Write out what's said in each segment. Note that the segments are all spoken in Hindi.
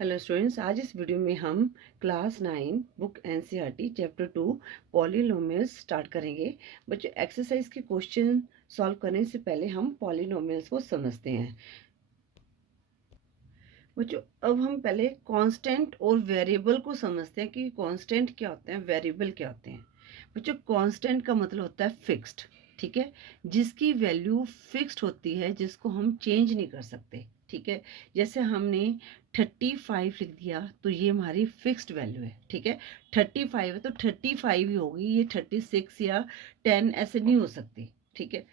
हेलो स्टूडेंट्स, आज इस वीडियो में हम class 9 book NCERT chapter 2 polynomials start करेंगे। बच्चों, एक्सरसाइज के क्वेश्चन सॉल्व करने से पहले हम पॉलिनोमियल्स को समझते हैं। बच्चों, अब हम पहले कांस्टेंट और वेरिएबल को समझते हैं कि कांस्टेंट क्या होते हैं, वेरिएबल क्या होते हैं। बच्चों, कांस्टेंट का मतलब होता है फिक्स्ड, ठीक है, जिसकी वैल्यू फिक्स्ड होती है, जिसको हम चेंज नहीं कर सकते। ठीक है, जैसे हमने 35 लिख दिया तो ये हमारी फिक्स्ड वैल्यू है। ठीक है, 35 है तो 35 ही होगी, ये 36 या 10 ऐसे नहीं हो सकती। ठीक है,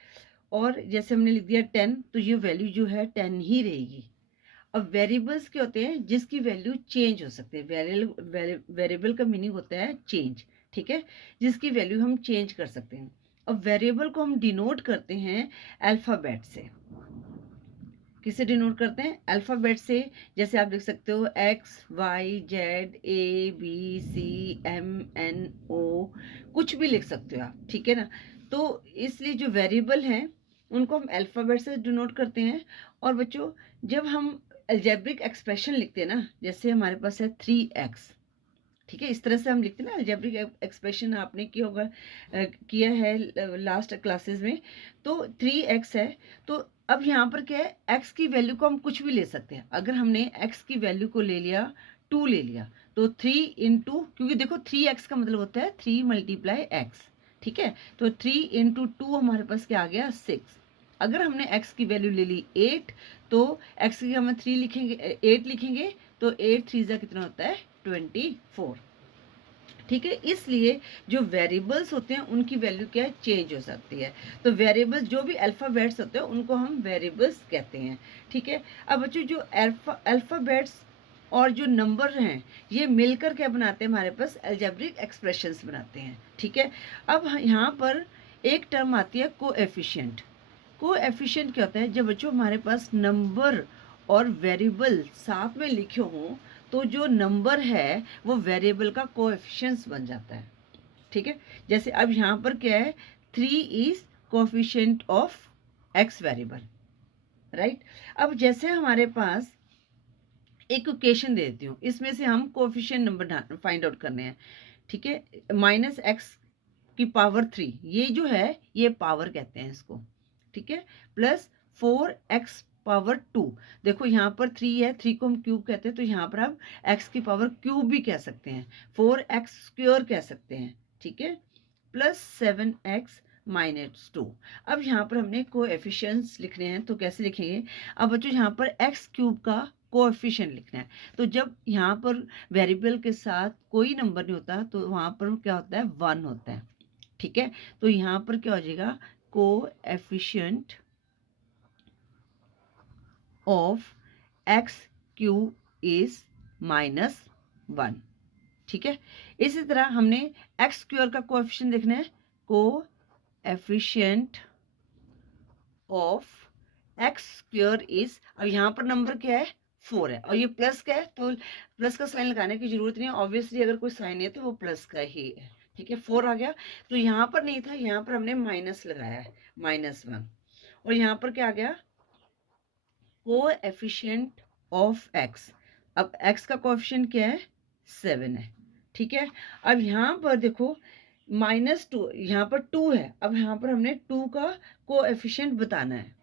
और जैसे हमने लिख दिया 10 तो ये वैल्यू जो है 10 ही रहेगी। अब वेरिएबल्स क्या होते हैं, जिसकी वैल्यू चेंज हो सकती है। वेरिएबल का मीनिंग होता है चेंज, ठीक है, जिसकी वैल्यू हम चेंज कर सकते हैं। अब वेरिएबल को हम डिनोट करते हैं अल्फ़ाबेट से। किससे डिनोट करते हैं? अल्फ़ाबेट से। जैसे आप लिख सकते हो X Y Z A B C M N O, कुछ भी लिख सकते हो आप, ठीक है ना। तो इसलिए जो वेरिएबल हैं उनको हम अल्फ़ाबेट से डिनोट करते हैं। और बच्चों, जब हम अलजेब्रिक एक्सप्रेशन लिखते हैं ना, जैसे हमारे पास है 3x, ठीक है, इस तरह से हम लिखते हैं ना अलजेब्रिक एक्सप्रेशन। आपने किया होगा, किया है लास्ट क्लासेस में। तो 3x है, तो अब यहाँ पर क्या है, x की वैल्यू को हम कुछ भी ले सकते हैं। अगर हमने x की वैल्यू को ले लिया 2 ले लिया तो 3 इंटू, क्योंकि देखो 3x का मतलब होता है 3 मल्टीप्लाई x, ठीक है, तो 3 इंटू 2 हमारे पास क्या आ गया 6। अगर हमने x की वैल्यू ले ली 8 तो x की हम 3 लिखेंगे, 8 लिखेंगे, तो 8 3 जा कितना होता है 24। ठीक है, इसलिए जो वेरिएबल्स होते हैं उनकी वैल्यू क्या है, चेंज हो सकती है। तो वेरिएबल्स जो भी अल्फ़ाबेट्स होते हैं उनको हम वेरिएबल्स कहते हैं। ठीक है, अब बच्चों जो अल्फ़ाबेट्स और जो नंबर हैं ये मिलकर क्या बनाते हैं, हमारे पास अलजेब्रिक एक्सप्रेशंस बनाते हैं। ठीक है, अब यहाँ पर एक टर्म आती है कोएफिशिएंट। कोएफिशिएंट क्या होता है, जब बच्चों हमारे पास नंबर और वेरिएबल साथ में लिखे हों तो जो नंबर है वो वेरिएबल का कोएफिशिएंट्स बन जाता है। ठीक है, जैसे अब यहाँ पर क्या है, 3 is coefficient of x variable, right. अब जैसे हमारे पास एक इक्वेशन दे देती हूँ, इसमें से हम कोएफिशिएंट नंबर फाइंड आउट करने हैं। ठीक है, -x की पावर 3, ये जो है ये पावर कहते हैं इसको। ठीक है, प्लस 4x पावर 2। देखो यहाँ पर 3 है, 3 को हम क्यूब कहते हैं, तो यहाँ पर हम x की पावर क्यूब भी कह सकते हैं, 4x स्क्वायर कह सकते हैं। ठीक है, प्लस 7x माइनस 2। अब यहाँ पर हमने कोएफिशिएंट्स लिखने हैं, तो कैसे लिखेंगे? अब बच्चों यहाँ पर x क्यूब का कोएफिशिएंट लिखना है, तो जब यहाँ पर वेरिएबल के साथ कोई नंबर नहीं होता तो वहाँ पर क्या होता है, 1 होता है। ठीक है, तो यहाँ पर क्या हो जाएगा, coefficient of x cube is -1। ठीक है, इसी तरह हमने एक्स स्क्वायर का कोएफिशिएंट देखना है, coefficient of x square is, अब यहाँ पर नंबर क्या है 4 है और ये प्लस का है, तो प्लस का साइन लगाने की जरूरत नहीं है, ऑब्वियसली अगर कोई साइन है तो वो प्लस का ही है। ठीक है, 4 आ गया, तो यहाँ पर नहीं था, यहाँ पर हमने माइनस लगाया है, -1। और यहाँ पर क्या आ गया, कोएफिशिएंट ऑफ एक्स। अब एक्स का कोएफिशिएंट क्या है, 7 है। ठीक है, अब यहाँ पर देखो -2, यहाँ पर 2 है, अब यहाँ पर हमने 2 का कोएफिशिएंट बताना है।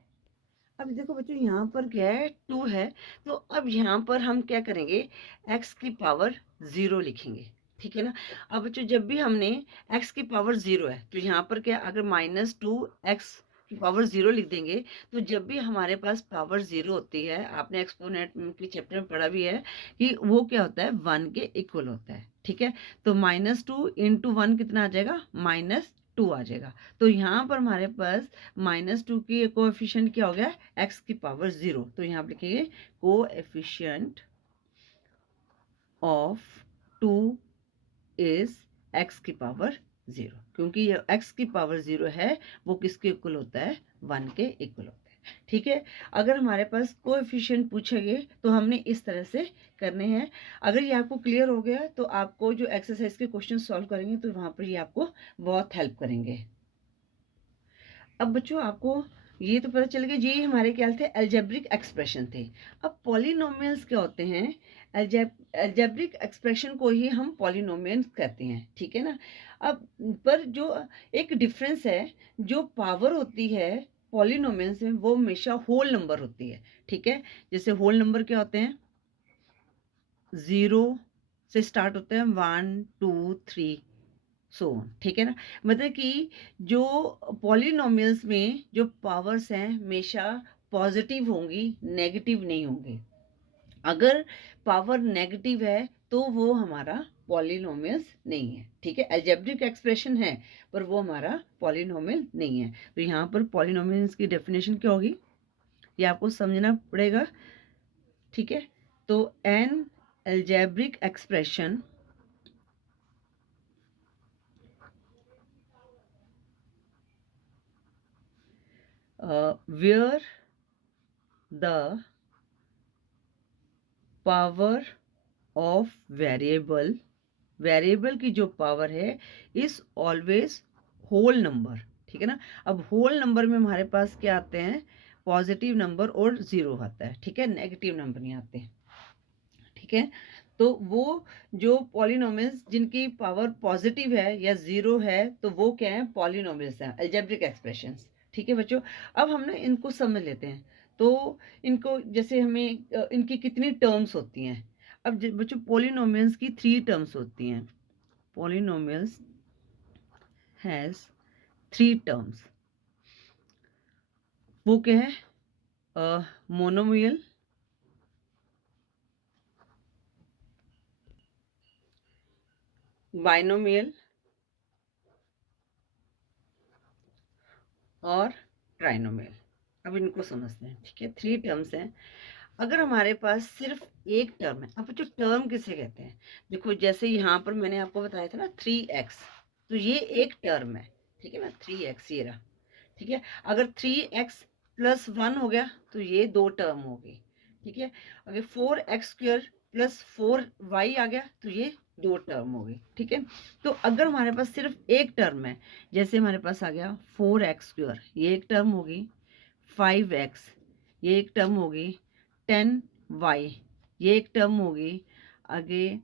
अब देखो बच्चों, यहाँ पर क्या है, 2 है, तो अब यहाँ पर हम क्या करेंगे, x की पावर 0 लिखेंगे। ठीक है ना। अब बच्चों जब भी हमने x की पावर 0 है तो यहाँ पर क्या, अगर -2x की पावर 0 लिख देंगे, तो जब भी हमारे पास पावर 0 होती है, आपने एक्सपोनेंट के चैप्टर में पढ़ा भी है कि वो क्या होता है, 1 के इक्वल होता है। ठीक है, तो -2 इंटू 1 कितना आ जाएगा, -2 आ जाएगा। तो यहाँ पर हमारे पास -2 की कोएफिशिएंट क्या हो गया, x की पावर 0, तो यहाँ पर लिखेंगे कोएफिशिएंट ऑफ 2 इज x की पावर 0, क्योंकि ये x की पावर 0 है वो किसके इक्वल होता है, 1 के इक्वल होता है। ठीक है, अगर हमारे पास कोएफिशिएंट पूछेंगे तो हमने इस तरह से करने हैं। अगर ये आपको क्लियर हो गया तो आपको जो एक्सरसाइज के क्वेश्चन सॉल्व करेंगे तो वहाँ पर ये आपको बहुत हेल्प करेंगे। अब बच्चों आपको ये तो पता चल गया, ये हमारे क्या थे, अलजेब्रिक एक्सप्रेशन थे। अब पॉलिनोमियल्स क्या होते हैं, अलजेब्रिक एक्सप्रेशन को ही हम पॉलिनोमियल्स कहते हैं, ठीक है ना। अब पर जो एक डिफरेंस है, जो पावर होती है पॉलिनोमियल्स में वो हमेशा होल नंबर होती है, ठीक है। जैसे होल नंबर क्या होते हैं, 0 से स्टार्ट होते हैं, 1 2 3 सो, ठीक है ना। मतलब कि जो पॉलिनोमियल्स में जो पावर्स हैं हमेशा पॉजिटिव होंगी, नेगेटिव नहीं होंगे। अगर पावर नेगेटिव है तो वो हमारा पॉलिनोमियल्स नहीं है, ठीक है। अलजेब्रिक एक्सप्रेशन है पर वो हमारा पॉलिनोमियल नहीं है। तो यहाँ पर पॉलिनोमियल्स की डेफिनेशन क्या होगी, ये आपको समझना पड़ेगा, ठीक है। तो N algebraic expression where the power of variable की जो पावर है इज ऑलवेज होल नंबर, ठीक है ना। अब होल नंबर में हमारे पास क्या आते हैं, पॉजिटिव नंबर और 0 आता है, ठीक है, नेगेटिव नंबर नहीं आते, ठीक है। तो वो जो पॉलिनोमियल्स जिनकी पावर पॉजिटिव है या 0 है तो वो क्या है, पॉलिनोमियल्स हैं, अलजेब्रिक एक्सप्रेशंस, ठीक है बच्चों। अब हम ना इनको समझ लेते हैं। तो इनको जैसे हमें इनकी कितनी टर्म्स होती हैं। अब बच्चों पॉलिनोमियल्स की 3 टर्म्स होती हैं। Polynomials has 3 terms. वो क्या है, मोनोमियल, बाइनोमियल और ट्राइनोमियल। अब इनको समझते हैं, ठीक है। 3 टर्म्स हैं। अगर हमारे पास सिर्फ एक टर्म है, अब जो टर्म किसे कहते हैं, देखो जैसे यहाँ पर मैंने आपको बताया था ना 3x, तो ये एक टर्म है, ठीक है ना, 3x ये रहा, ठीक है। अगर 3x प्लस 1 हो गया तो ये 2 टर्म हो गई, ठीक है। अगर 4x² प्लस 4y आ गया तो ये 2 टर्म हो गई, ठीक है। तो अगर हमारे पास सिर्फ एक टर्म है, जैसे हमारे पास आ गया 4x², ये एक टर्म होगी, 5x ये एक टर्म होगी, 10y ये एक टर्म होगी, आगे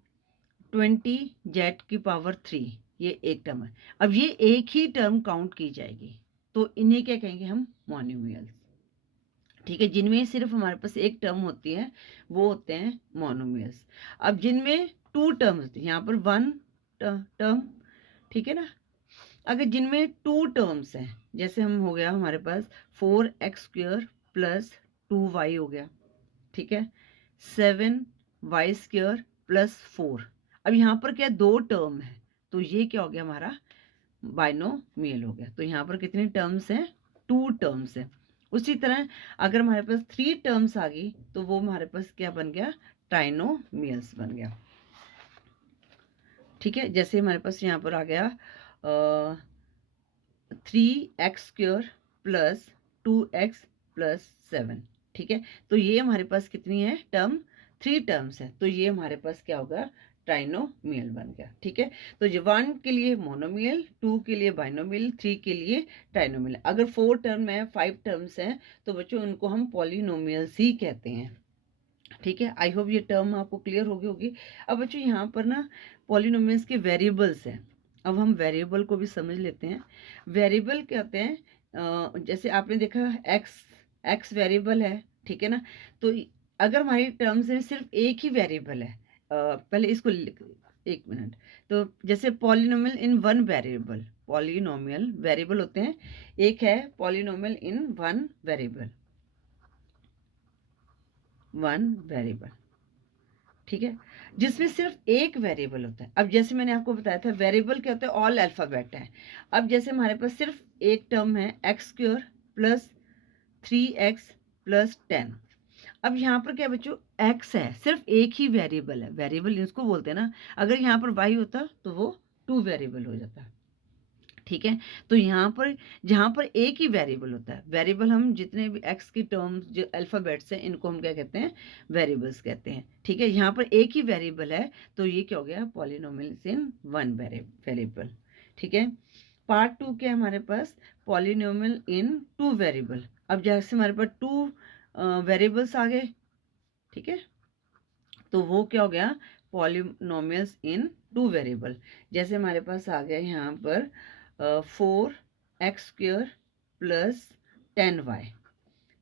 20z³ ये एक टर्म है। अब ये एक ही टर्म काउंट की जाएगी, तो इन्हें क्या कहेंगे हम, मोनोमियल्स, ठीक है। जिनमें सिर्फ हमारे पास एक टर्म होती है वो होते हैं मोनोमियल्स। अब जिनमें 2 टर्म्स होती है, यहाँ पर 1 टर्म, ठीक है ना। अगर जिनमें 2 टर्म्स हैं, जैसे हम हो गया हमारे पास 4x² प्लस 2y हो गया, ठीक है, 7y² प्लस 4। अब यहाँ पर क्या 2 टर्म है तो ये क्या हो गया, हमारा बाइनोमियल हो गया। तो यहाँ पर कितनी टर्म्स हैं, 2 टर्म्स हैं। उसी तरह अगर हमारे पास 3 टर्म्स आ गई तो वो हमारे पास क्या बन गया, ट्राइनोमियल्स बन गया, ठीक है। जैसे हमारे पास यहाँ पर आ गया 3x² प्लस 2x प्लस 7, ठीक है। तो ये हमारे पास कितनी है टर्म, 3 टर्म्स है, तो ये हमारे पास क्या होगा, ट्राइनोमियल बन गया, ठीक है। तो ये 1 के लिए मोनोमियल, 2 के लिए बाइनोमियल, 3 के लिए ट्राइनोमियल। अगर 4 टर्म है, 5 टर्म्स हैं तो बच्चों उनको हम पॉलिनोमियल्स ही कहते हैं, ठीक है। आई होप ये टर्म आपको क्लियर होगी। अब बच्चों यहाँ पर ना पॉलिनोमियल्स के वेरिएबल्स हैं। अब हम वेरिएबल को भी समझ लेते हैं। वेरिएबल क्या होते हैं, जैसे आपने देखा एक्स वेरिएबल है, ठीक है ना। तो अगर हमारी टर्म्स में सिर्फ एक ही वेरिएबल है, पहले इसको एक मिनट। तो जैसे polynomial in 1 variable, polynomial variable होते हैं, एक है पॉलिनोमियल इन 1 वेरिएबल, 1 वेरिएबल, ठीक है, जिसमें सिर्फ एक वेरिएबल होता है। अब जैसे मैंने आपको बताया था वेरिएबल क्या होता है, ऑल अल्फाबेट है। अब जैसे हमारे पास सिर्फ एक टर्म है x² प्लस 3x प्लस 10। अब यहाँ पर क्या बच्चों, x है, सिर्फ एक ही वेरिएबल है, वेरिएबल इसको बोलते हैं ना। अगर यहाँ पर y होता तो वो 2 वेरिएबल हो जाता, ठीक है। तो यहाँ पर जहाँ पर एक ही वेरिएबल होता है, वेरिएबल हम जितने भी एक्स की टर्म्स जो अल्फ़ाबेट्स हैं इनको हम क्या कहते हैं, वेरिएबल्स कहते हैं, ठीक है। यहाँ पर एक ही वेरिएबल है तो ये क्या हो गया, पॉलिनोमियल्स इन 1 वेरिएबल, ठीक है। पार्ट 2 क्या है हमारे पास, पॉलिनोमियल इन 2 वेरिएबल। अब जैसे हमारे पास 2 वेरिएबल्स आ गए, ठीक है, तो वो क्या हो गया, पॉलिनोमियल्स इन 2 वेरिएबल। जैसे हमारे पास आ गया यहाँ पर 4x² प्लस 10y,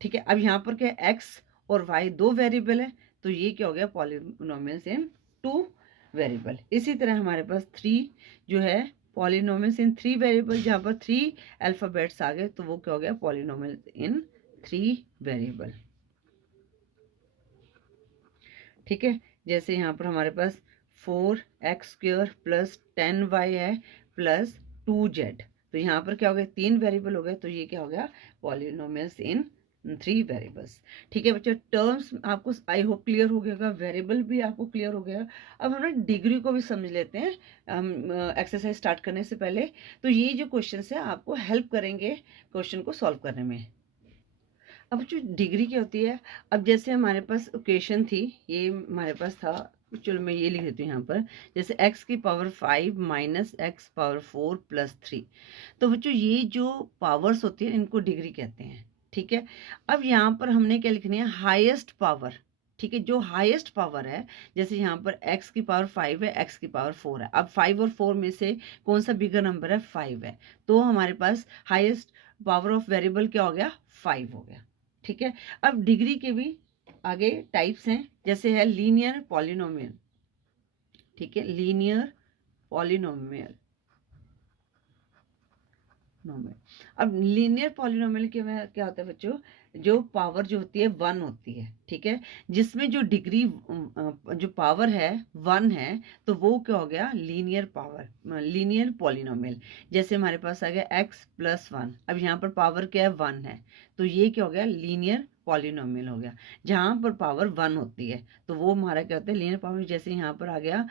ठीक है। अब यहाँ पर क्या है, x और y 2 वेरिएबल है, तो ये क्या हो गया, पॉलिनोमियल्स इन 2 वेरिएबल। इसी तरह हमारे पास 3 जो है पॉलिनोमियल्स इन 3 वेरिएबल, जहाँ पर 3 अल्फ़ाबेट्स आ गए, तो वो क्या हो गया, पॉलिनोमियल्स इन 3 वेरिएबल, ठीक है। जैसे यहाँ पर हमारे पास 4x² प्लस 10y है प्लस 2z, तो यहाँ पर क्या हो गया, 3 वेरिएबल हो गए, तो ये क्या हो गया, पॉलिनोमियल्स इन 3 वेरिएबल्स, ठीक है बच्चों। टर्म्स आपको आई होप क्लियर हो गया, वेरिएबल भी आपको क्लियर हो गया। अब हम ना डिग्री को भी समझ लेते हैं हम एक्सरसाइज स्टार्ट करने से पहले। तो ये जो क्वेश्चन है आपको हेल्प करेंगे क्वेश्चन को सॉल्व करने में। अब जो डिग्री क्या होती है, अब जैसे हमारे पास इक्वेशन थी, ये हमारे पास था, चलो मैं ये लिख देती हूँ यहाँ पर, जैसे x की power 5 minus x power 4 plus 3। तो बच्चों ये जो पावर्स होती है इनको डिग्री कहते हैं, ठीक है। अब यहाँ पर हमने क्या लिखनी है, हाईएस्ट पावर, ठीक है, जो हाईएस्ट पावर है, जैसे यहाँ पर x की पावर 5 है, x की पावर 4 है। अब 5 और 4 में से कौन सा बिगर नंबर है, 5 है, तो हमारे पास हाईएस्ट पावर ऑफ वेरिएबल क्या हो गया, 5 हो गया, ठीक है। अब डिग्री के भी आगे टाइप्स हैं, जैसे है लीनियर पॉलिनोमियल, ठीक है, लीनियर पॉलिनोमियल नोमियल। अब लीनियर पॉलिनोमियल के में क्या होता है बच्चों, जो पावर जो होती है 1 होती है, ठीक है, जिसमें जो डिग्री जो पावर है 1 है, तो वो क्या हो गया, लीनियर पावर, लीनियर पॉलिनोमियल। जैसे हमारे पास आ गया x प्लस 1, अब यहाँ पर पावर क्या है, 1 है, तो ये क्या हो गया, लीनियर पॉलिनोमियल हो गया। जहाँ पर पावर 1 होती है तो वो हमारा क्या होता है, लीनियर पावर। जैसे यहाँ पर आ गया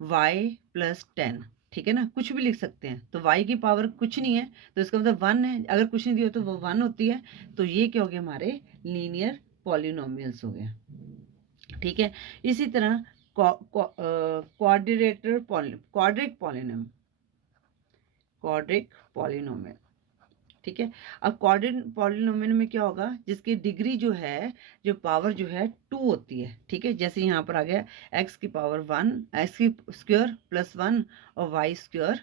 y प्लस 10, ठीक है ना, कुछ भी लिख सकते हैं, तो y की पावर कुछ नहीं है, तो इसका मतलब 1 है, अगर कुछ नहीं दिया तो वो 1 होती है, तो ये क्या हो गया, हमारे लीनियर पॉलिनोमियल्स हो गया, ठीक है। इसी तरह क्वाड्रेटिक पॉलिनोमियल, ठीक है। अब क्वाड्रेटिक पॉलिनोमियल में क्या होगा, जिसकी डिग्री जो है, जो पावर जो है 2 होती है, ठीक है। जैसे यहाँ पर आ गया x की पावर 1, x की स्क्वायर प्लस 1 और y स्क्वायर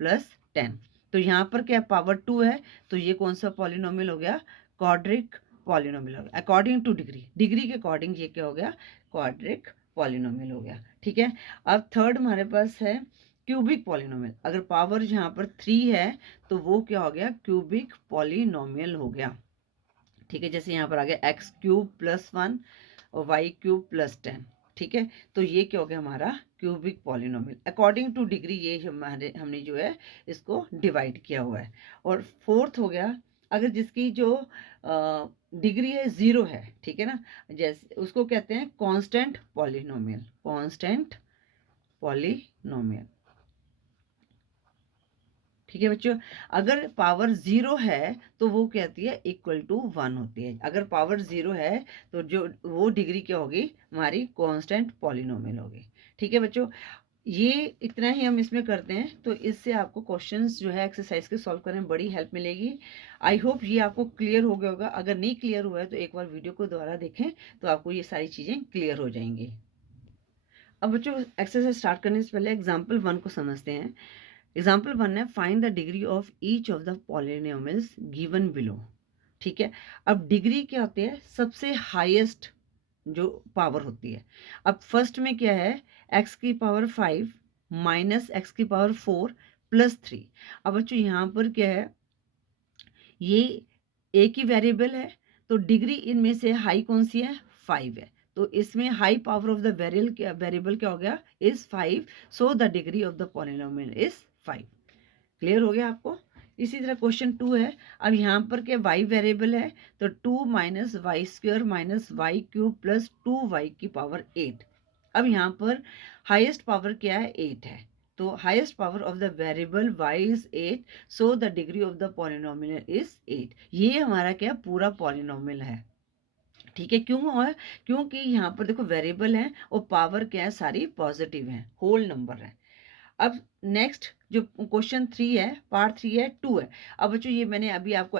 प्लस 10, तो यहाँ पर क्या पावर 2 है, तो ये कौन सा पॉलिनोमियल हो गया, क्वाड्रेटिक पॉलिनोमियल हो गया। अकॉर्डिंग टू डिग्री, डिग्री के अकॉर्डिंग ये क्या हो गया, क्वाड्रेटिक पॉलिनोमियल हो गया, ठीक है। अब थर्ड हमारे पास है क्यूबिक पॉलिनोमियल। अगर पावर यहाँ पर 3 है तो वो क्या हो गया, क्यूबिक पॉलिनोमियल हो गया, ठीक है। जैसे यहाँ पर आ गया एक्स क्यूब प्लस 1 और वाई क्यूब प्लस 10, ठीक है, तो ये क्या हो गया, हमारा cubic polynomial. According two degree ये हमने जो है इसको डिवाइड किया हुआ है। और फोर्थ हो गया, अगर जिसकी जो डिग्री है 0 है, ठीक है ना, जैसे उसको कहते हैं कांस्टेंट पॉलिनोमियल, कांस्टेंट पॉलिनोमियल, ठीक है बच्चों। अगर पावर 0 है तो वो कहती है इक्वल टू 1 होती है। अगर पावर 0 है तो जो वो डिग्री क्या होगी, हमारी कांस्टेंट पॉलिनोमियल होगी, ठीक है बच्चों। ये इतना ही हम इसमें करते हैं, तो इससे आपको क्वेश्चंस जो है एक्सरसाइज के सॉल्व करने में बड़ी हेल्प मिलेगी। आई होप ये आपको क्लियर हो गया होगा। अगर नहीं क्लियर हुआ है तो एक बार वीडियो को दोबारा देखें, तो आपको ये सारी चीज़ें क्लियर हो जाएंगी। अब बच्चों एक्सरसाइज स्टार्ट करने से पहले एग्जाम्पल 1 को समझते हैं। एग्जाम्पल 1 है, find the degree of each of the polynomials given below, ठीक है। अब डिग्री क्या होती है, सबसे हाईएस्ट जो पावर होती है। अब फर्स्ट में क्या है, x की पावर 5 माइनस एक्स की पावर 4 प्लस 3। अब बच्चों यहाँ पर क्या है, ये एक ही वेरिएबल है, तो डिग्री इनमें से हाई कौन सी है, 5 है, तो इसमें high power of the variable क्या हो गया, is 5, so the degree of the polynomial is 5। Clear हो गया आपको। इसी तरह क्वेश्चन 2 है, अब यहाँ पर क्या y वेरिएबल है, तो 2 minus Y square minus Y cube plus 2y की पावर 8। अब यहाँ पर हाईएस्ट पावर क्या है, 8 है, तो highest power of the variable y is 8, so the degree of the polynomial is 8। ये हमारा क्या पूरा पॉलिनोमियल है, ठीक है। क्यों है, क्योंकि यहाँ पर देखो वेरिएबल है और पावर क्या है, सारी पॉजिटिव है, होल नंबर है। अब नेक्स्ट जो क्वेश्चन 3 है, पार्ट 3 है, 2 है। अब बच्चों ये मैंने अभी आपको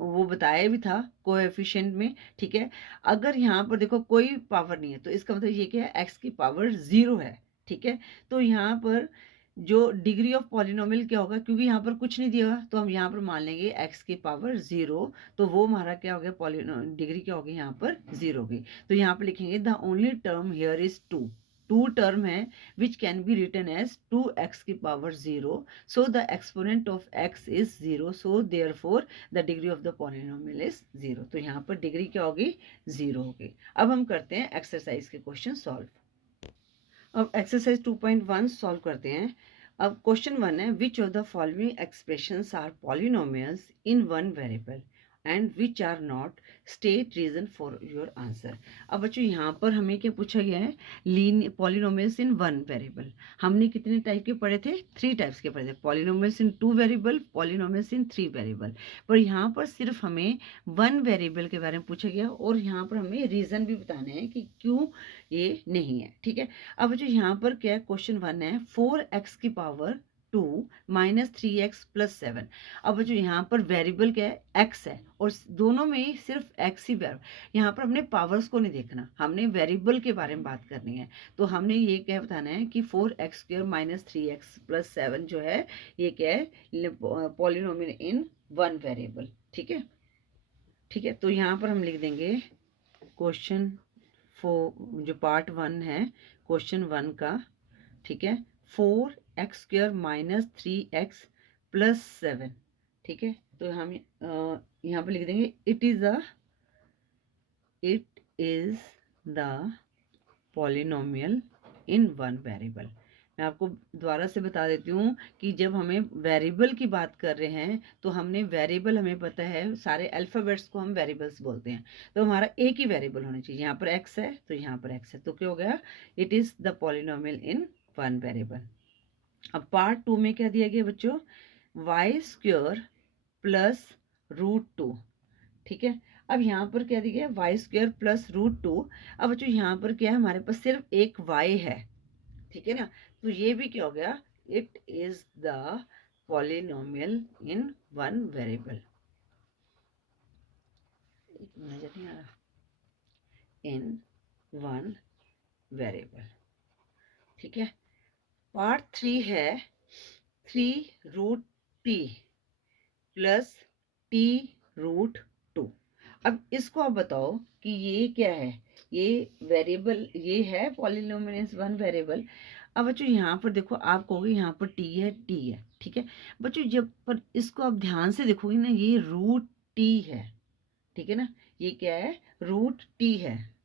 वो बताया भी था कोएफिशिएंट में, ठीक है। अगर यहाँ पर देखो कोई पावर नहीं है तो इसका मतलब ये क्या है, x की पावर 0 है, ठीक है। तो यहाँ पर जो डिग्री ऑफ पॉलिनोमियल क्या होगा, क्योंकि यहाँ पर कुछ नहीं दिया हुआ तो हम यहाँ पर मान लेंगे x की पावर 0, तो वो हमारा क्या हो गया, डिग्री क्या होगी यहाँ पर 0 होगी। तो यहाँ पर लिखेंगे the only term here is 2, two term है which can be written as 2x की power 0, so the exponent of x is 0, so therefore the degree of the polynomial is 0। तो यहाँ पर डिग्री क्या होगी, 0 होगी। अब हम करते हैं एक्सरसाइज के क्वेश्चन सॉल्व। अब एक्सरसाइज 2.1 सॉल्व करते हैं। अब क्वेश्चन 1 है, which of the following expressions are polynomials in one variable and which are not, state reason for your answer. अब बच्चों यहाँ पर हमें क्या पूछा गया है, पॉलिनोमियल्स इन वन वेरिएबल। हमने कितने टाइप के पढ़े थे, 3 टाइप्स के पढ़े थे, पॉलिनोमियल्स इन 2 वेरिएबल, पॉलिनोमियल्स इन 3 वेरिएबल। पर यहाँ पर सिर्फ हमें 1 वेरिएबल के बारे में पूछा गया और यहाँ पर हमें रीजन भी बताना है कि क्यों ये नहीं है, ठीक है। अब बच्चों यहाँ पर क्या है, क्वेश्चन 1 है 4x की पावर 2 माइनस 3x प्लस 7। अब बच्चों यहाँ पर वेरिएबल क्या है, x है, और दोनों में सिर्फ x ही वेरिएबल। यहाँ पर हमने पावर्स को नहीं देखना, हमने वेरिएबल के बारे में बात करनी है। तो हमने ये क्या बताना है कि 4x² माइनस 3x प्लस 7 जो है ये क्या है, पॉलिनोमियल इन वन वेरिएबल, ठीक है। ठीक है, तो यहाँ पर हम लिख देंगे क्वेश्चन 4 जो पार्ट 1 है क्वेश्चन 1 का, ठीक है, 4x² माइनस 3x प्लस 7, ठीक है। तो हम यहाँ पे लिख देंगे it is the polynomial in one variable. मैं आपको दोबारा से बता देती हूँ कि जब हमें वेरिएबल की बात कर रहे हैं तो हमने वेरिएबल, हमें पता है सारे अल्फ़ाबेट्स को हम वेरिएबल्स बोलते हैं, तो हमारा एक ही वेरिएबल होना चाहिए। यहाँ पर x है तो यहाँ पर x है, तो क्या हो गया, it is the polynomial in one variable. अब पार्ट 2 में क्या दिया गया बच्चों, y² प्लस √2, ठीक है। अब यहाँ पर क्या दिया गया, y² प्लस √2। अब बच्चों यहाँ पर क्या है, हमारे पास सिर्फ एक y है, ठीक है ना। तो ये भी क्या हो गया, it is the polynomial in one variable. नजर नहीं आ रहा, इन वन वेरिएबल, ठीक है। पार्ट 3 है 3√t प्लस t√2। अब इसको आप बताओ कि ये क्या है, ये वेरिएबल, ये है पॉलिनोमियल इन वन वेरिएबल। अब बच्चों यहाँ पर देखो, आप कहोगे यहाँ पर t है, ठीक है। बच्चों जब पर इसको आप ध्यान से देखोगे ना, ये √t है, ठीक है ना, ये क्या है, √t है,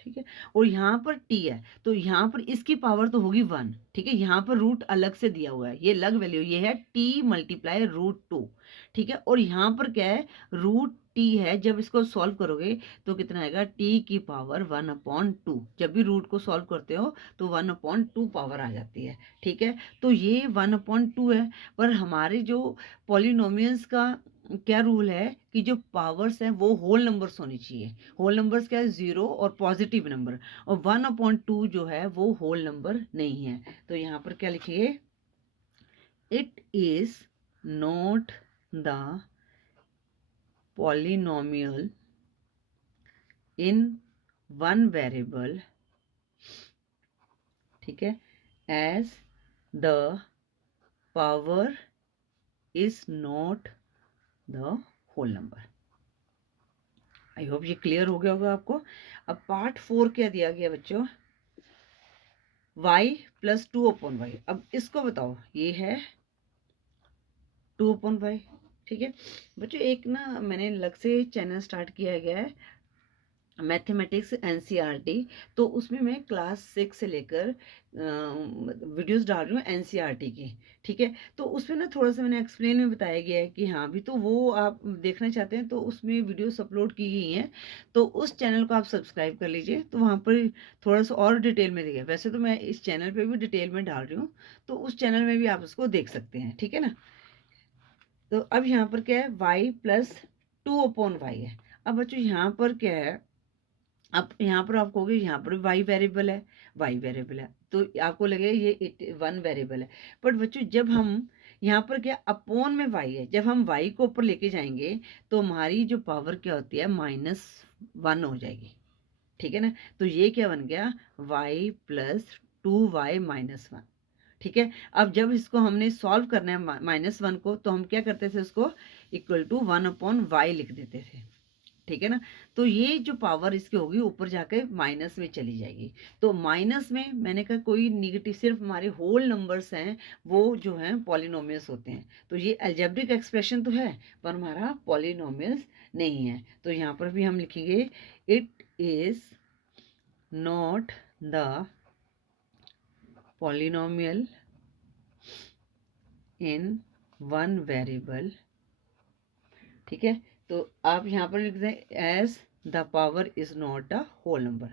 ठीक है। और यहाँ पर t है तो यहाँ पर इसकी पावर तो होगी 1, ठीक है। यहाँ पर रूट अलग से दिया हुआ है, ये अलग वैल्यू, ये है t मल्टीप्लाई √2, ठीक है। और यहाँ पर क्या है, √t है, जब इसको सॉल्व करोगे तो कितना आएगा, t की पावर 1/2। जब भी रूट को सॉल्व करते हो तो 1/2 पावर आ जाती है, ठीक है। तो ये 1/2 है, पर हमारे जो पॉलिनोमियल्स का क्या रूल है कि जो पावर्स हैं वो होल नंबर्स होनी चाहिए। होल नंबर्स क्या है, 0 और पॉजिटिव नंबर, और 1/2 जो है वो होल नंबर नहीं है। तो यहाँ पर क्या लिखिए, it is not the polynomial in one variable, ठीक है, as the power is not the whole number. I hope ये क्लियर हो गया होगा आपको। अब पार्ट 4 क्या दिया गया बच्चों, y प्लस 2/y। अब इसको बताओ, ये है 2/y, ठीक है। बच्चों एक ना मैंने अलग से चैनल स्टार्ट किया गया है, मैथमेटिक्स NCERT, तो उसमें मैं क्लास 6 से लेकर वीडियोस डाल रही हूँ NCERT की, ठीक है। तो उसमें ना थोड़ा सा मैंने एक्सप्लेन में बताया गया है कि हाँ भी, तो वो आप देखना चाहते हैं तो उसमें वीडियोस अपलोड की गई हैं, तो उस चैनल को आप सब्सक्राइब कर लीजिए, तो वहाँ पर थोड़ा सा और डिटेल में देखिए। वैसे तो मैं इस चैनल पर भी डिटेल में डाल रही हूँ, तो उस चैनल में भी आप उसको देख सकते हैं, ठीक है ना। तो अब यहाँ पर क्या है, y प्लस 2/y है। अब बच्चों यहाँ पर क्या है, अब यहाँ पर आप कहोगे यहाँ पर y वेरिएबल है, y वेरिएबल है, तो आपको लगेगा ये 1 वेरिएबल है। बट बच्चों जब हम यहाँ पर क्या अपॉन में y है, जब हम y को ऊपर लेके जाएंगे तो हमारी जो पावर क्या होती है -1 हो जाएगी, ठीक है ना। तो ये क्या बन गया y प्लस 2y माइनस 1, ठीक है। अब जब इसको हमने सॉल्व करना है -1 को, तो हम क्या करते थे, उसको इक्वल टू 1/y लिख देते थे, ठीक है ना। तो ये जो पावर इसकी होगी ऊपर जाके माइनस में चली जाएगी। तो माइनस में मैंने कहा कोई निगेटिव, सिर्फ हमारे होल नंबर्स हैं वो जो हैं पॉलिनोमियल्स होते हैं। तो ये अलजेब्रिक एक्सप्रेशन तो है पर हमारा पॉलिनोमियल्स नहीं है। तो यहाँ पर भी हम लिखेंगे it is not the polynomial in 1 variable, ठीक है। तो आप यहाँ पर लिख दें as the power is not a whole number,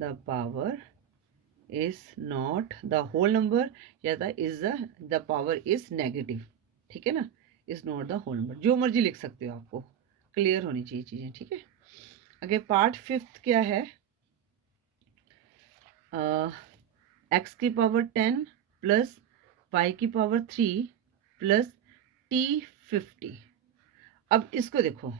the power is not the whole number, या द पावर इज नेगेटिव, ठीक है ना, is not the whole number, जो मर्जी लिख सकते हो, आपको क्लियर होनी चाहिए चीजें, ठीक है। आगे पार्ट 5 क्या है, x की पावर 10 प्लस y की पावर 3 प्लस t50। अब इसको देखो,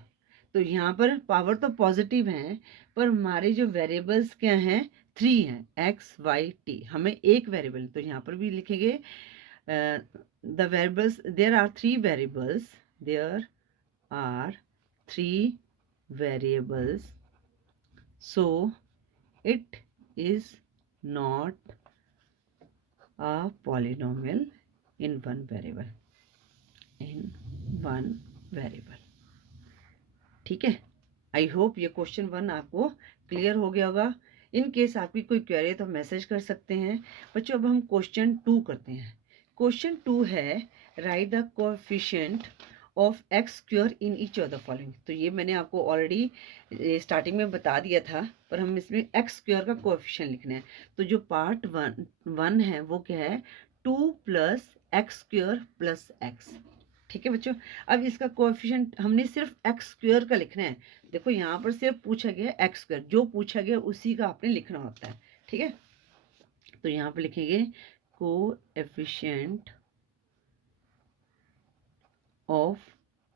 तो यहाँ पर पावर तो पॉजिटिव है पर हमारे जो वेरिएबल्स क्या हैं 3 हैं, x y t, हमें एक वेरिएबल, तो यहाँ पर भी लिखेंगे the variables, there are 3 variables, there are 3 variables, so it is not a polynomial in 1 variable, in 1 variable, ठीक है। आई होप ये क्वेश्चन 1 आपको क्लियर हो गया होगा। इन केस आपकी कोई क्वेरी है तो मैसेज कर सकते हैं बच्चों। अब हम क्वेश्चन 2 करते हैं। क्वेश्चन 2 है right the coefficient of x square in each of the following. तो ये मैंने आपको ऑलरेडी स्टार्टिंग में बता दिया था, पर हम इसमें एक्स स्क्वायर का कोएफिशिएंट लिखना है। तो जो पार्ट 1 है वो क्या है 2 plus x square plus x, ठीक है बच्चों। अब इसका कोएफिशिएंट हमने सिर्फ एक्स स्क्वायर का लिखना है। देखो यहाँ पर सिर्फ पूछा गया एक्स स्क्वायर, जो पूछा गया उसी का आपने लिखना होता है, ठीक है। तो यहाँ पर लिखेंगे कोएफिशिएंट ऑफ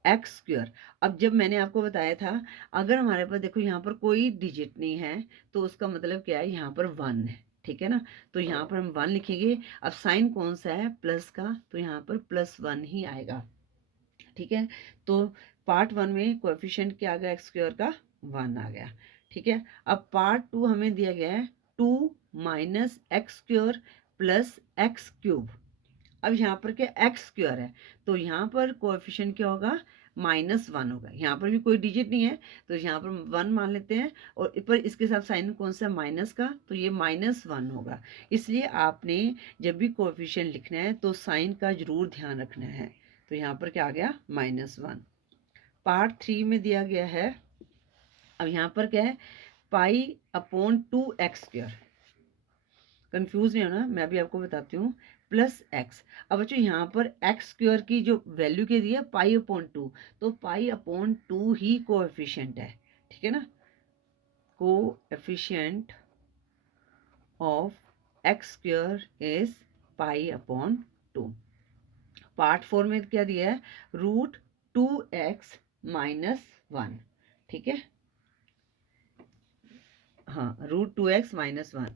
एक्स स्क्वायर। अब जब मैंने आपको बताया था अगर हमारे पास देखो यहाँ पर कोई डिजिट नहीं है तो उसका मतलब क्या है, यहाँ पर 1 है, ठीक है ना। तो यहाँ पर हम 1 लिखेंगे। अब साइन कौन सा है प्लस का, तो यहाँ पर +1 ही आएगा, ठीक है। तो पार्ट 1 में कोएफिशिएंट क्या आ गया एक्स स्क्वायर का 1 आ गया, ठीक है। अब पार्ट 2 हमें दिया गया है 2 minus x square plus x cube. अब यहाँ पर क्या एक्स स्क्वायर है तो यहाँ पर कोएफिशिएंट क्या होगा -1 होगा। यहाँ पर भी कोई डिजिट नहीं है तो यहाँ पर 1 मान लेते हैं, और पर इसके साथ साइन कौन सा माइनस का, तो ये -1 होगा। इसलिए आपने जब भी कोएफिशिएंट लिखना है तो साइन का जरूर ध्यान रखना है। तो यहाँ पर क्या आ गया -1। पार्ट 3 में दिया गया है, अब यहाँ पर क्या है π/2x²। कंफ्यूज नहीं होना, मैं भी आपको बताती हूँ, प्लस एक्स। अब बच्चों यहाँ पर एक्स स्क्वायर की जो वैल्यू के दी है π/2, तो π/2 ही कोएफिशिएंट है, ठीक है ना। Coefficient of x square is π/2। Part 4 में क्या दिया है √2x - 1, ठीक है, हाँ √2x - 1।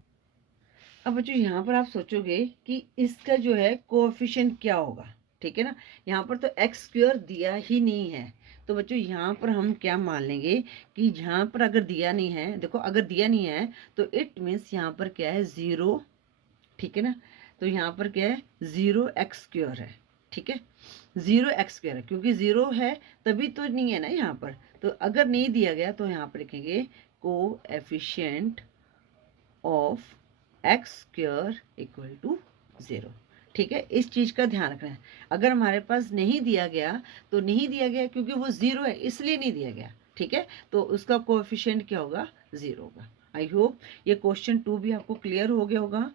अब बच्चों यहाँ पर आप सोचोगे कि इसका जो है कोएफिशिएंट क्या होगा, ठीक है ना। यहाँ पर तो एक्स स्क्वायर दिया ही नहीं है, तो बच्चों यहाँ पर हम क्या मान लेंगे कि यहाँ पर अगर दिया नहीं है, देखो अगर दिया नहीं है तो इट मीन्स यहाँ पर क्या है 0, ठीक है ना। तो यहाँ पर क्या है 0x² है, ठीक है, 0x² है, क्योंकि 0 है तभी तो नहीं है ना यहाँ पर। तो अगर नहीं दिया गया तो यहाँ पर लिखेंगे कोएफिशिएंट ऑफ x² = 0, ठीक है। इस चीज का ध्यान रखना है। अगर हमारे पास नहीं दिया गया तो नहीं दिया गया क्योंकि वो 0 है इसलिए नहीं दिया गया, ठीक है। तो उसका कोएफिशिएंट क्या होगा 0 होगा। आई होप ये क्वेश्चन 2 भी आपको क्लियर हो गया होगा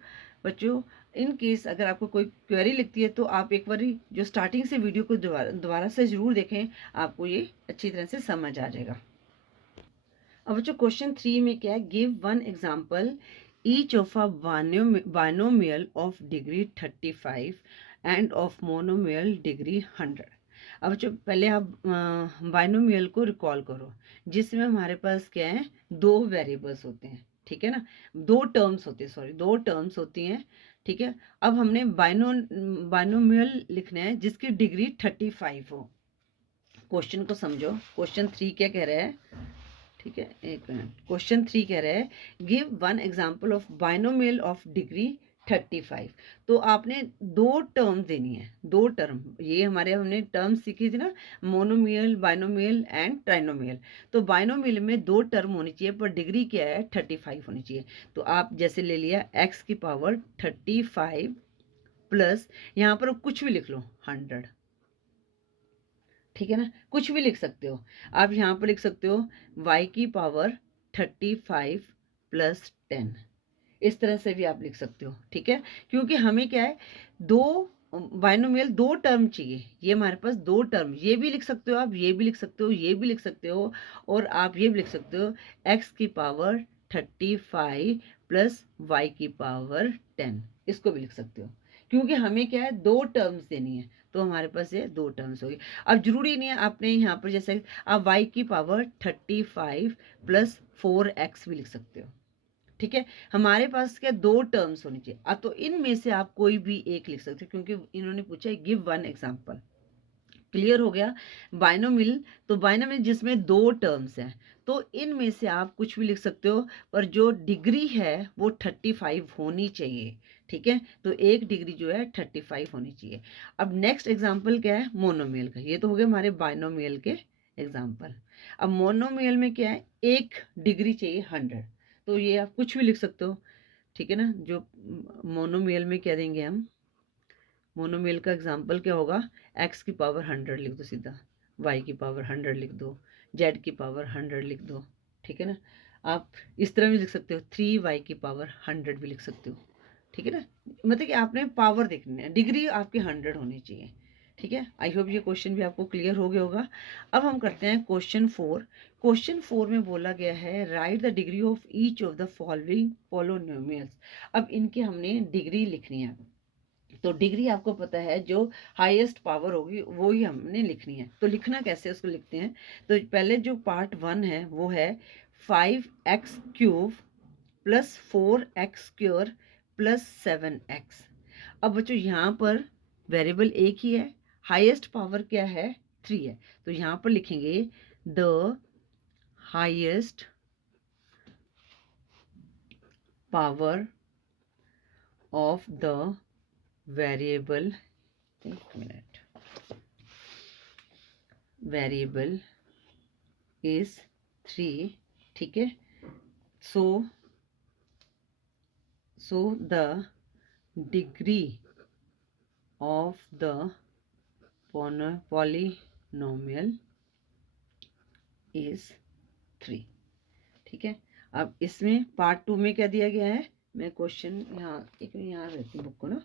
बच्चों। इन केस अगर आपको कोई क्वेरी लिखती है तो आप एक बार जो स्टार्टिंग से वीडियो को दोबारा से जरूर देखें, आपको ये अच्छी तरह से समझ आ जाएगा। अब बच्चों क्वेश्चन 3 में क्या है give 1 example each of a binomial of degree 35 and of monomial degree 100। अब जो पहले आप बाइनोमियल को रिकॉल करो, जिसमें हमारे पास क्या है, दो वेरिएबल्स होते हैं, ठीक है ना, दो टर्म्स होती है, सॉरी दो टर्म्स होती हैं, ठीक है। अब हमने बाइनोमियल लिखना है जिसकी डिग्री 35 हो। क्वेश्चन को समझो, क्वेश्चन 3 क्या कह रहा है, ठीक है, एक मिनट। क्वेश्चन 3 कह रहा है give one example of binomial of degree 35। तो आपने दो टर्म देनी है, दो टर्म, ये हमारे हमने टर्म सीखी थी ना, मोनोमियल, बाइनोमियल एंड ट्राइनोमियल। तो बाइनोमियल में दो टर्म होनी चाहिए, पर डिग्री क्या है, 35 होनी चाहिए। तो आप जैसे ले लिया x की पावर 35 प्लस, यहाँ पर कुछ भी लिख लो 100, ठीक है ना, कुछ भी लिख सकते हो आप। यहाँ पर लिख सकते हो y की पावर 35 प्लस 10, इस तरह से भी आप लिख सकते हो, ठीक है। क्योंकि हमें क्या है, दो बाइनोमियल दो टर्म चाहिए, ये हमारे पास दो टर्म, ये भी लिख सकते हो आप, ये भी लिख सकते हो, ये भी लिख सकते हो, और आप ये भी लिख सकते हो x की पावर 35 प्लस y की पावर 10, इसको भी लिख सकते हो। क्योंकि हमें क्या है, दो टर्म्स देनी है, तो हमारे पास ये दो टर्म्स होगी। अब जरूरी नहीं है आपने यहाँ पर जैसे आप y की पावर 35 प्लस 4x भी लिख सकते हो, ठीक है। हमारे पास क्या दो टर्म्स होनी चाहिए, तो इनमें से आप कोई भी एक लिख सकते हो, क्योंकि इन्होंने पूछा है गिव वन एग्जांपल। क्लियर हो गया। बाइनोमियल, तो बाइनोमियल जिसमें दो टर्म्स हैं, तो इनमें से आप कुछ भी लिख सकते हो, पर जो डिग्री है वो 35 होनी चाहिए, ठीक है। तो एक डिग्री जो है 35 होनी चाहिए। अब नेक्स्ट एग्जाम्पल क्या है, मोनोमियल का। ये तो हो गया हमारे बाइनोमियल के एग्जाम्पल। अब मोनोमियल में क्या है, एक डिग्री चाहिए 100, तो ये आप कुछ भी लिख सकते हो, ठीक है ना। जो मोनोमियल में क्या देंगे हम, मोनोमियल का एग्जाम्पल क्या होगा, x की पावर 100 लिख दो सीधा, y की पावर 100 लिख दो, z की पावर 100 लिख दो, ठीक है ना। आप इस तरह भी लिख सकते हो, 3y की पावर 100 भी लिख सकते हो, ठीक है ना। मतलब कि आपने पावर देखनी है, डिग्री आपकी 100 होनी चाहिए, ठीक है। आई होप ये क्वेश्चन भी आपको क्लियर हो गया होगा। अब हम करते हैं क्वेश्चन 4। क्वेश्चन 4 में बोला गया है right the degree of each of the following polynomials. अब इनकी हमने डिग्री लिखनी है। तो डिग्री आपको पता है, जो हाईएस्ट पावर होगी वो ही हमने लिखनी है। तो लिखना कैसे, उसको लिखते हैं। तो पहले जो पार्ट 1 है वो है 5x³ plus 4x² plus 7x। अब बच्चों यहाँ पर वेरिएबल एक ही है, हाईएस्ट पावर क्या है, 3 है। तो यहाँ पर लिखेंगे the highest power of the variable, एक मिनट, वेरिएबल इज 3, ठीक है। So the degree of the polynomial is 3, ठीक है। अब इसमें पार्ट 2 में क्या दिया गया है, मैं क्वेश्चन यहाँ एक यहाँ रहती बुक को ना,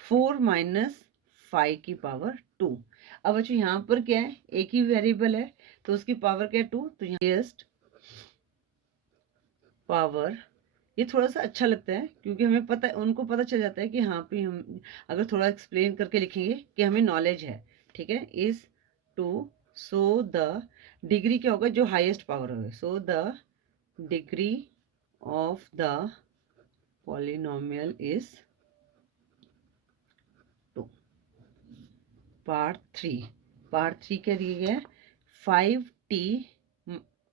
4 माइनस 5 की पावर 2। अब अच्छा यहाँ पर क्या है, एक ही वेरिएबल है, तो उसकी पावर क्या है, 2। तो हाईएस्ट पावर, ये थोड़ा सा अच्छा लगता है क्योंकि हमें पता है, उनको पता चल जाता है कि हाँ पे हम अगर थोड़ा एक्सप्लेन करके लिखेंगे कि हमें नॉलेज है, ठीक है। इज 2, सो द डिग्री क्या होगा, जो हाईएस्ट पावर होगा, so the degree of the polynomial is 2। Part 3 क्या दिया गया है, 5t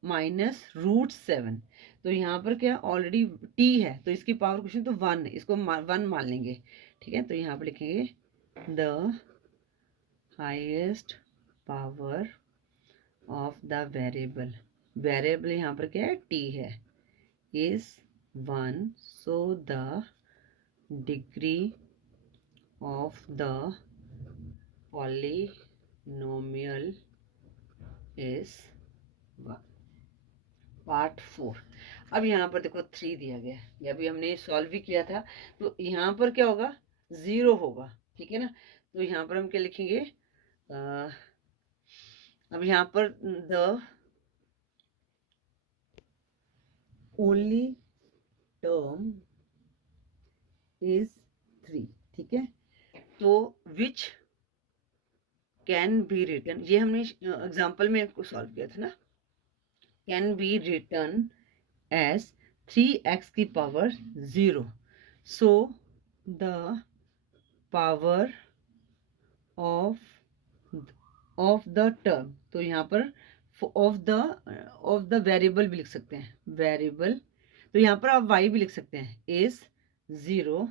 माइनस √7। तो यहाँ पर क्या ऑलरेडी t है, तो इसकी पावर क्वेश्चन तो 1, इसको 1 मान लेंगे, ठीक है। तो यहाँ पर लिखेंगे the highest power of the variable, variable यहाँ पर क्या है, t है, is 1, so the degree of the polynomial is 1। Part 4। अब यहाँ पर देखो 3 दिया गया है, ये अभी हमने सॉल्व भी किया था। तो यहाँ पर क्या होगा, 0 होगा, ठीक है ना। तो यहाँ पर हम क्या लिखेंगे, अब यहाँ पर द ओनली टर्म इज 3, ठीक है। तो विच कैन बी रिटन, ये हमने एग्जाम्पल में सॉल्व किया था ना, can be written as 3x की power 0, so the power of the term, तो यहाँ पर ऑफ द वेरिएबल भी लिख सकते हैं, वेरिएबल, तो यहाँ पर आप y भी लिख सकते हैं, is 0,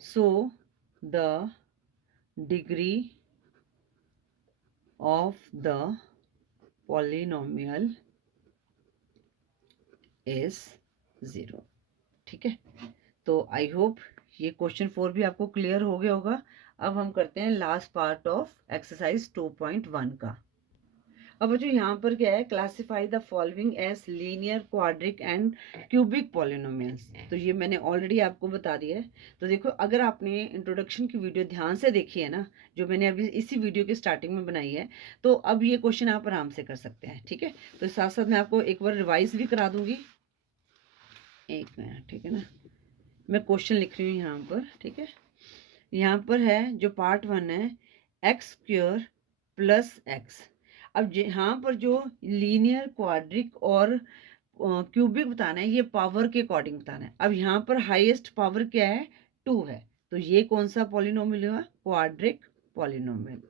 so the degree of the polynomial is 0, ठीक है। तो आई होप ये क्वेश्चन 4 भी आपको क्लियर हो गया होगा। अब हम करते हैं लास्ट पार्ट ऑफ एक्सरसाइज 2.1 का। अब बच्चों यहाँ पर क्या है, classify the following as linear, quadratic and cubic polynomials, तो ये मैंने ऑलरेडी आपको बता दिया है। तो देखो, अगर आपने इंट्रोडक्शन की वीडियो ध्यान से देखी है ना, जो मैंने अभी इसी वीडियो के स्टार्टिंग में बनाई है, तो अब ये क्वेश्चन आप आराम से कर सकते हैं, ठीक है। तो साथ साथ मैं आपको एक बार रिवाइज भी करा दूंगी, एक मिनट, ठीक है ना। मैं क्वेश्चन लिख रही हूँ यहाँ पर, ठीक है। यहाँ पर है जो पार्ट 1 है, एक्स स्क्वायर प्लस एक्स। अब यहाँ पर जो लीनियर, क्वाड्रिक और क्यूबिक बताना है, ये पावर के अकॉर्डिंग बताना है। अब यहाँ पर हाईएस्ट पावर क्या है, 2 है, तो ये कौन सा पॉलिनोमियल हुआ, क्वाड्रिक पॉलिनोमियल,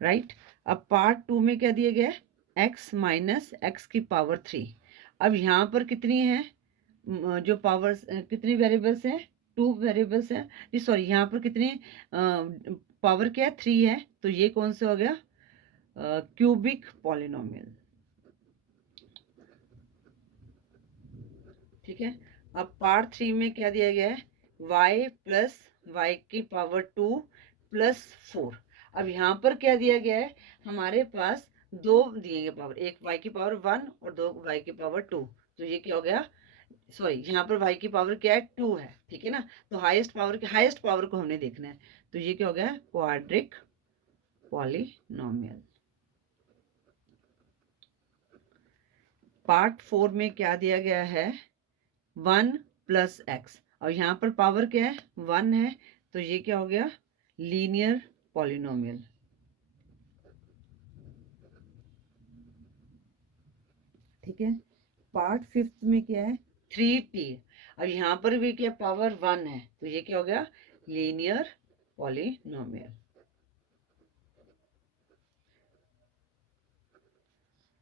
राइट। अब पार्ट 2 में क्या दिया गया है, x माइनस एक्स की पावर 3। अब यहाँ पर कितनी है, जो पावर्स, कितनी वेरिएबल्स हैं, 2 वेरिएबल्स हैं जी, सॉरी, यहाँ पर कितनी पावर क्या है, 3 है, तो ये कौन सा हो गया, क्यूबिक पॉलिनोमियल, ठीक है। अब पार्ट 3 में क्या दिया गया है, y प्लस वाई की पावर 2 प्लस 4। अब यहाँ पर क्या दिया गया है, हमारे पास दो दिए गए पावर, एक y की पावर 1 और दो y की पावर 2, तो ये क्या हो गया, सॉरी, यहाँ पर y की पावर क्या है, 2 है, ठीक है ना। तो हाईएस्ट पावर को हमने देखना है, तो ये क्या हो गया, क्वाड्रिक पॉलिनोमियल। पार्ट 4 में क्या दिया गया है, 1 प्लस एक्स, और यहाँ पर पावर क्या है, 1 है, तो ये क्या हो गया, लीनियर पॉलिनोमियल, ठीक है। पार्ट 5 में क्या है, 3t, अब यहाँ पर भी क्या पावर 1 है, तो ये क्या हो गया, लीनियर पॉलिनोमियल,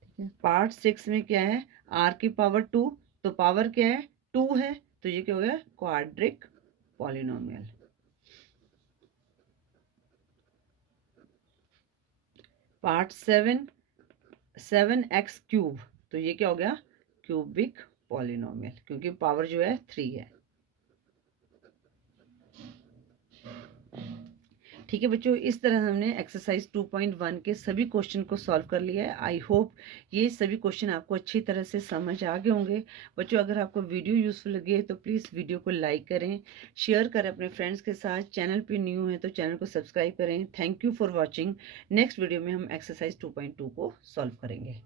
ठीक है। पार्ट 6 में क्या है, r की पावर 2, तो पावर क्या है, 2 है, तो ये क्या हो गया, quadric polynomial. Part 7x cube, तो ये क्या हो गया, क्यूबिक पॉलिनोमियल, क्योंकि पावर जो है 3 है, ठीक है बच्चों। इस तरह हमने एक्सरसाइज 2.1 के सभी क्वेश्चन को सॉल्व कर लिया है। आई होप ये सभी क्वेश्चन आपको अच्छी तरह से समझ आ गए होंगे। बच्चों, अगर आपको वीडियो यूजफुल लगे तो प्लीज़ वीडियो को लाइक करें, शेयर करें अपने फ्रेंड्स के साथ। चैनल पे न्यू है तो चैनल को सब्सक्राइब करें। Thank you for watching. Next video में हम एक्सरसाइज 2.2 को सॉल्व करेंगे।